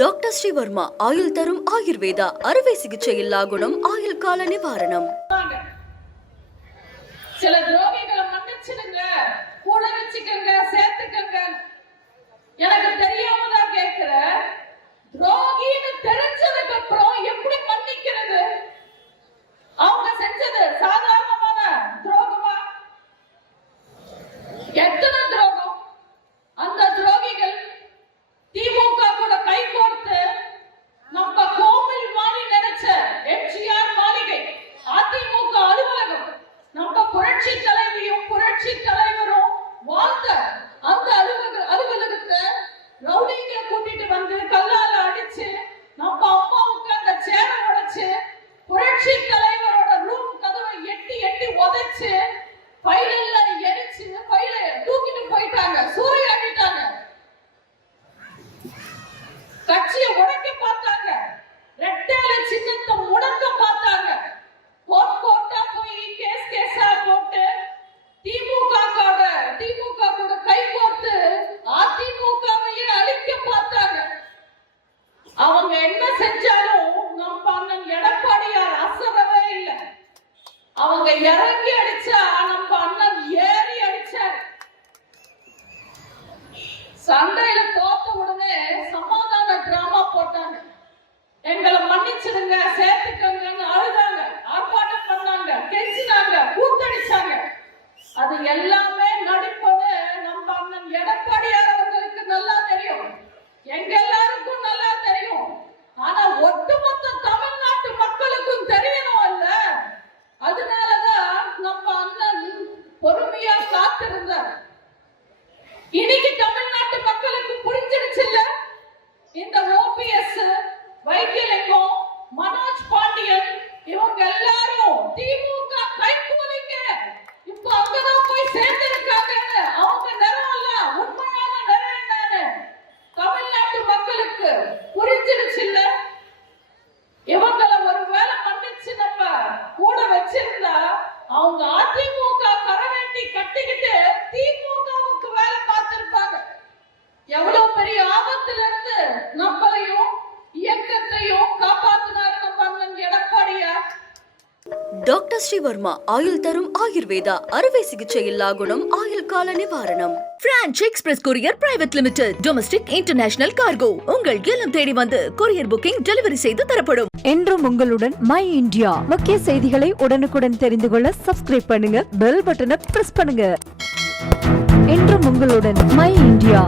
Doctor Sreevarma ஆயுள் தரும் ஆயுர்வேதா அறுவை சிகிச்சையில்லா குணம் ஆயுள் கால நிவாரணம். சில துரோகிகளை மன்னிச்சிடுங்க, கூட வச்சுக்கங்க, சேர்த்துக்கங்க. எனக்கு தெரியாம தான் கேட்கிற, துரோகின்னு தெரிஞ்சதுக்கு அப்புறம் எப்படி மன்னிக்கிறது? அவங்க செஞ்சது சாதாரணமான துரோகமா? எத்தனை துரோகம்! அந்த துரோகிகள் திமுக கூட கை கோர்த்து நம்ம கோவில் மாதிரி நினைச்ச எம்ஜிஆர் மாளிகை, அதிமுக அலுவலகம், நம்ம புரட்சி தலைவியும் புரட்சி தலைவரும் வாழ்ந்த அந்த அலுவலகத்தை ரவுடிங்க கூட்டிட்டு வந்து கல்லால அடிச்சு நம்ம அம்மாவுக்கு அந்த சேரை உடைச்சு புரட்சி தலைவரோட ரூம் கதவை எட்டி எட்டி உதைச்சு பைலெல்லாம் எரிச்சு பைல தூக்கிட்டு போயிட்டாங்க, சூறையாடிட்டாங்க. கட்சியை உடைக்க பார்த்தாங்க, ரெட்டேல சின்னத்தை முடக்க பார்த்தாங்க. கோட்டா போய் கேஸா போட்டு திமுக கூட கை கோர்த்து அதிமுகவையே அழிக்க பார்த்தாங்க. அவங்க என்ன செஞ்சாலும் நம்ம அண்ணன் எடப்பாடியார் அசரவே இல்லை. அவங்க இறங்கி அடிச்சா நம்ம அண்ணன் ஏறி அடிச்சார். சண்டையில தோத்த உடனே சமாதான டிராமா போட்டாங்க. எங்களை மன்னிச்சிடுங்க, சேர்த்துக்கங்கன்னு அழுதாங்க, ஆர்ப்பாட்டம் பண்ணாங்க, கெஞ்சினாங்க, கூத்தடிச்சாங்க. அது எல்லாமே நடிப்பது நம்ம அண்ணன் எடப்பாடியார் அவர்களுக்கு நல்லா தெரியும், எங்க எல்லாருக்கும் நல்லா தெரியும். ஆனா ஒட்டுமொத்த தமிழ்நாட்டு மக்களுக்கும் தெரியணும் இல்ல? அதனாலதான் நம்ம அண்ணன் பொறுமையா காத்திருந்தார். இன்னைக்கு தமிழ்நாட்டு மக்களுக்கு புரிஞ்சிடுச்சு இல்ல? இந்த ஓபிஎஸ், வைத்தியலிங்கம், மனோஜ் பாண்டியன் இவங்க எல்லாரும் திமுக கைக்கூலிங்க இப்ப அங்கதான் போய் சேர்ந்திருக்காங்கன்னு அவங்க நிறம் இல்ல, உண்மையான நிறம் என்னன்னு தமிழ்நாட்டு மக்களுக்கு புரிஞ்சிடுச்சு இல்ல? இவங்களை ஒருவேளை மன்னிச்சு நம்ம கூட வச்சிருந்தா அவங்க அதிமுக கரவேட்டி கட்டிக்கிட்டு திமுகவுக்கு வேலை பார்த்திருப்பாங்க. எவ்வளவு பெரிய ஆபத்துல இருந்து நம்மளையும் இயக்கத்தையும் காப்பாத்தினார் நம்ம அண்ணன் எடப்பாடியார். டாக்டர் ஸ்ரீவர்மா ஆயுள் தரும் ஆயுர்வேதா அறுவை சிகிச்சையில்லா குணம் ஆயுள் கால நிவாரணம். Branch express courier private limited, domestic international cargo. உங்கள் இல்லம் தேடி வந்து கொரியர் புக்கிங் டெலிவரி செய்து தரப்படும். என்றும் உங்களுடன் மை இந்தியா. முக்கிய செய்திகளை உடனுக்குடன் தெரிந்து கொள்ள சப்ஸ்கிரைப் பண்ணுங்க, பெல் பட்டனை பிரஸ் பண்ணுங்க. என்றும் உங்களுடன் மை இந்தியா.